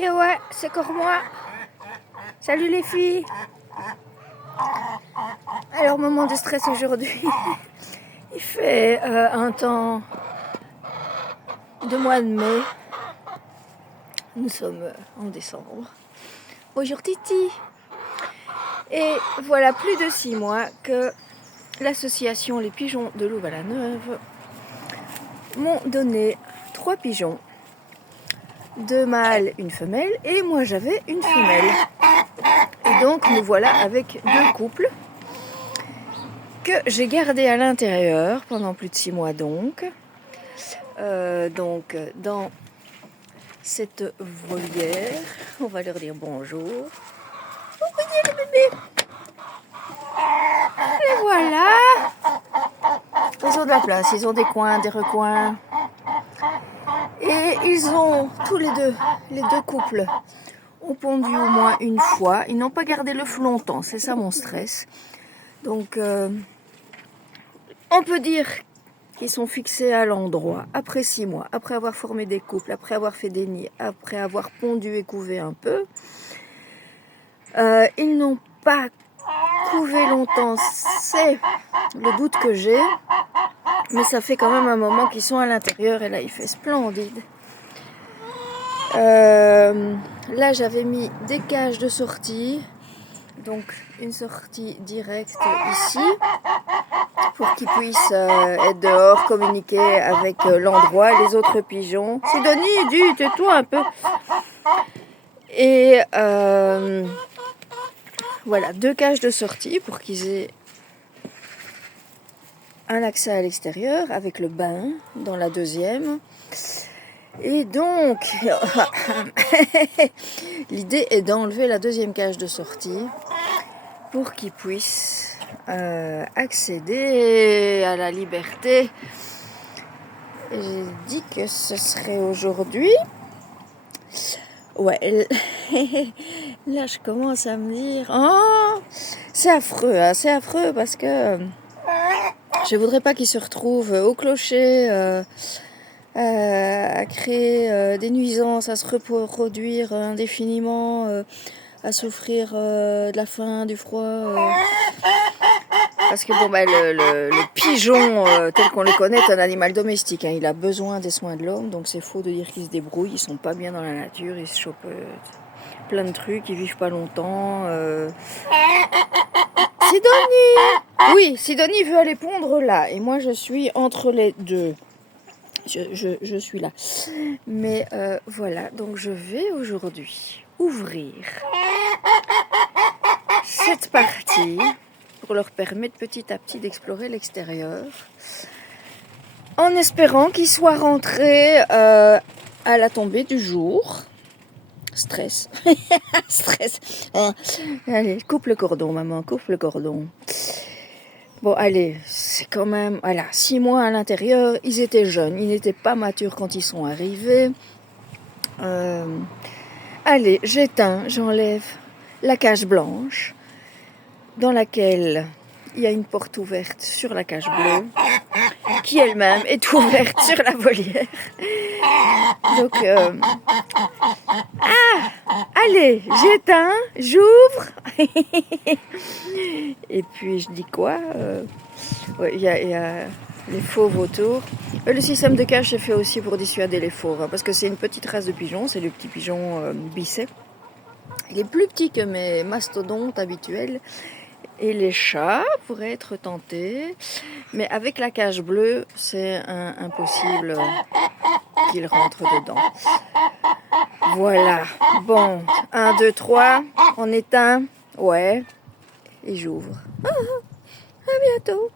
Et ouais, c'est encore moi. Salut les filles. Alors, moment de stress aujourd'hui. Il fait un temps de mois de mai. Nous sommes en décembre. Bonjour Titi. Et voilà plus de 6 mois que l'association Les Pigeons de Louvain-la-Neuve m'ont donné 3 pigeons. 2 mâles, une femelle, et moi j'avais une femelle. Et donc nous voilà avec 2 couples que j'ai gardés à l'intérieur pendant plus de 6 mois donc dans cette volière. On va leur dire bonjour. Voyez les bébés. Et voilà. Ils ont de la place, ils ont des coins, des recoins. Et ils ont tous les deux couples ont pondu au moins une fois. Ils n'ont pas gardé l'œuf longtemps, c'est ça mon stress. Donc on peut dire qu'ils sont fixés à l'endroit après 6 mois, après avoir formé des couples, après avoir fait des nids, après avoir pondu et couvé un peu. Ils n'ont pas couvé longtemps, c'est le doute que j'ai. Mais ça fait quand même un moment qu'ils sont à l'intérieur et là il fait splendide. Là j'avais mis des cages de sortie, donc une sortie directe ici pour qu'ils puissent être dehors, communiquer avec l'endroit, les autres pigeons. Sidonie, dis, tais-toi un peu. Et voilà, 2 cages de sortie pour qu'ils aient un accès à l'extérieur avec le bain dans la deuxième. Et donc, l'idée est d'enlever la deuxième cage de sortie pour qu'ils puissent accéder à la liberté. Et j'ai dit que ce serait aujourd'hui. Ouais, là je commence à me dire, oh, c'est affreux, hein, c'est affreux parce que je voudrais pas qu'ils se retrouvent au clocher à créer des nuisances, à se reproduire indéfiniment, à souffrir de la faim, du froid. Parce que bon, le pigeon, tel qu'on le connaît, est un animal domestique. Hein, il a besoin des soins de l'homme, donc c'est faux de dire qu'ils se débrouillent. Ils sont pas bien dans la nature, ils se chopent plein de trucs, ils vivent pas longtemps. Sidonie! Oui, Sidonie veut aller pondre là, et moi je suis entre les deux. Je suis là. Mais voilà, donc je vais aujourd'hui ouvrir cette partie pour leur permettre petit à petit d'explorer l'extérieur en espérant qu'ils soient rentrés à la tombée du jour. Stress. Stress. Allez, coupe le cordon, maman, coupe le cordon. Bon, allez, c'est quand même... Voilà, 6 mois à l'intérieur, ils étaient jeunes, ils n'étaient pas matures quand ils sont arrivés. Allez, j'éteins, j'enlève la cage blanche dans laquelle il y a une porte ouverte sur la cage bleue qui elle-même est ouverte sur la volière. Donc, allez, j'éteins, j'ouvre. Et puis je dis quoi il y a les fauves autour. Le système de cage est fait aussi pour dissuader les fauves, hein, parce que c'est une petite race de pigeons, c'est le petit pigeon bisset. Il est plus petit que mes mastodontes habituels. Et les chats pourraient être tentés, mais avec la cage bleue, c'est impossible qu'ils rentrent dedans. Voilà. Bon, 1, 2, 3, on éteint. Ouais. Et j'ouvre. À bientôt.